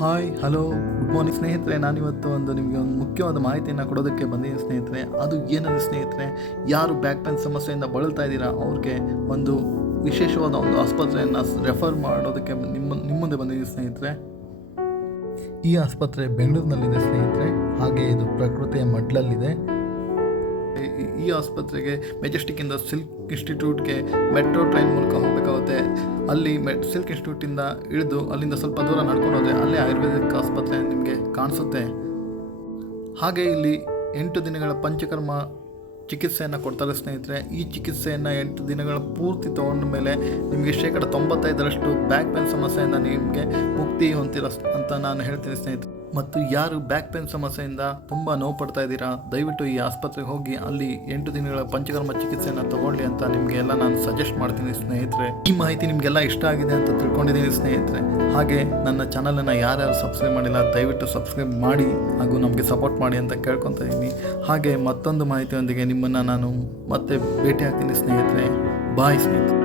Hi hello good morning ಸ್ನೇಹಿತರೆ. ನಾನಿವತ್ತು ನಿಮಗೆ ಒಂದು ಮುಖ್ಯವಾದ ಮಾಹಿತಿಯನ್ನು ಕೊಡೋದಕ್ಕೆ ಬಂದಿದ್ದೀನಿ ಸ್ನೇಹಿತರೆ. ಅದು ಏನಂದರೆ ಸ್ನೇಹಿತರೆ, ಯಾರು ಬ್ಯಾಕ್ ಪೇನ್ ಸಮಸ್ಯೆಯಿಂದ ಬಳಲ್ತಾ ಇದ್ದೀರಾ ಅವ್ರಿಗೆ ಒಂದು ವಿಶೇಷವಾದ ಒಂದು ಆಸ್ಪತ್ರೆಯನ್ನು ರೆಫರ್ ಮಾಡೋದಕ್ಕೆ ನಿಮ್ಮ ಮುಂದೆ ಬಂದಿದ್ದೀನಿ ಸ್ನೇಹಿತರೆ. ಈ ಆಸ್ಪತ್ರೆ ಬೆಂಗಳೂರಿನಲ್ಲಿದೆ ಸ್ನೇಹಿತರೆ. ಹಾಗೆ ಇದು ಪ್ರಕೃತಿಯ ಮಡ್ಲಲ್ಲಿದೆ. ಈ ಆಸ್ಪತ್ರೆಗೆ ಮೆಜೆಸ್ಟಿಕ್ಕಿಂದ ಸಿಲ್ಕ್ ಇನ್ಸ್ಟಿಟ್ಯೂಟ್ಗೆ ಮೆಟ್ರೋ ಟ್ರೈನ್ ಮೂಲಕ ಹೋಗಬೇಕಾಗುತ್ತೆ. ಅಲ್ಲಿ ಸಿಲ್ಕ್ ಇನ್ಸ್ಟಿಟ್ಯೂಟಿಂದ ಇಳಿದು ಅಲ್ಲಿಂದ ಸ್ವಲ್ಪ ದೂರ ನಡ್ಕೊಂಡು ಹೋದರೆ ಅಲ್ಲೇ ಆಯುರ್ವೇದಿಕ್ ಆಸ್ಪತ್ರೆ ನಿಮಗೆ ಕಾಣಿಸುತ್ತೆ. ಹಾಗೆ ಇಲ್ಲಿ 8 ದಿನಗಳ ಪಂಚಕರ್ಮ ಚಿಕಿತ್ಸೆಯನ್ನು ಕೊಡ್ತಾರೆ ಸ್ನೇಹಿತರೆ. ಈ ಚಿಕಿತ್ಸೆಯನ್ನು 8 ದಿನಗಳ ಪೂರ್ತಿ ತೊಗೊಂಡ ಮೇಲೆ ನಿಮಗೆ 95% ಬ್ಯಾಕ್ ಪೇನ್ ಸಮಸ್ಯೆಯಿಂದ ನಿಮಗೆ ಮುಕ್ತಿ ಹೊಂದಿರ ಅಂತ ನಾನು ಹೇಳ್ತೀನಿ ಸ್ನೇಹಿತರೆ. ಮತ್ತು ಯಾರು ಬ್ಯಾಕ್ ಪೇನ್ ಸಮಸ್ಯೆಯಿಂದ ತುಂಬ ನೋವು ಪಡ್ತಾ ಇದ್ದೀರಾ, ದಯವಿಟ್ಟು ಈ ಆಸ್ಪತ್ರೆಗೆ ಹೋಗಿ ಅಲ್ಲಿ 8 ದಿನಗಳ ಪಂಚಕರ್ಮ ಚಿಕಿತ್ಸೆಯನ್ನು ತಗೊಳ್ಳಿ ಅಂತ ನಿಮಗೆಲ್ಲ ನಾನು ಸಜೆಸ್ಟ್ ಮಾಡ್ತೀನಿ ಸ್ನೇಹಿತರೆ. ಈ ಮಾಹಿತಿ ನಿಮಗೆಲ್ಲ ಇಷ್ಟ ಆಗಿದೆ ಅಂತ ತಿಳ್ಕೊಂಡಿದ್ದೀನಿ ಸ್ನೇಹಿತರೆ. ಹಾಗೆ ನನ್ನ ಚಾನಲನ್ನು ಯಾರ್ಯಾರು ಸಬ್ಸ್ಕ್ರೈಬ್ ಮಾಡಿಲ್ಲ ದಯವಿಟ್ಟು ಸಬ್ಸ್ಕ್ರೈಬ್ ಮಾಡಿ ಹಾಗೂ ನಮಗೆ ಸಪೋರ್ಟ್ ಮಾಡಿ ಅಂತ ಕೇಳ್ಕೊತಾ ಇದ್ದೀನಿ. ಹಾಗೆ ಮತ್ತೊಂದು ಮಾಹಿತಿಯೊಂದಿಗೆ ನಿಮ್ಮನ್ನು ನಾನು ಮತ್ತೆ ಭೇಟಿ ಆಗ್ತೀನಿ ಸ್ನೇಹಿತರೆ. ಬಾಯ್ ಸ್ನೇಹಿತರೆ.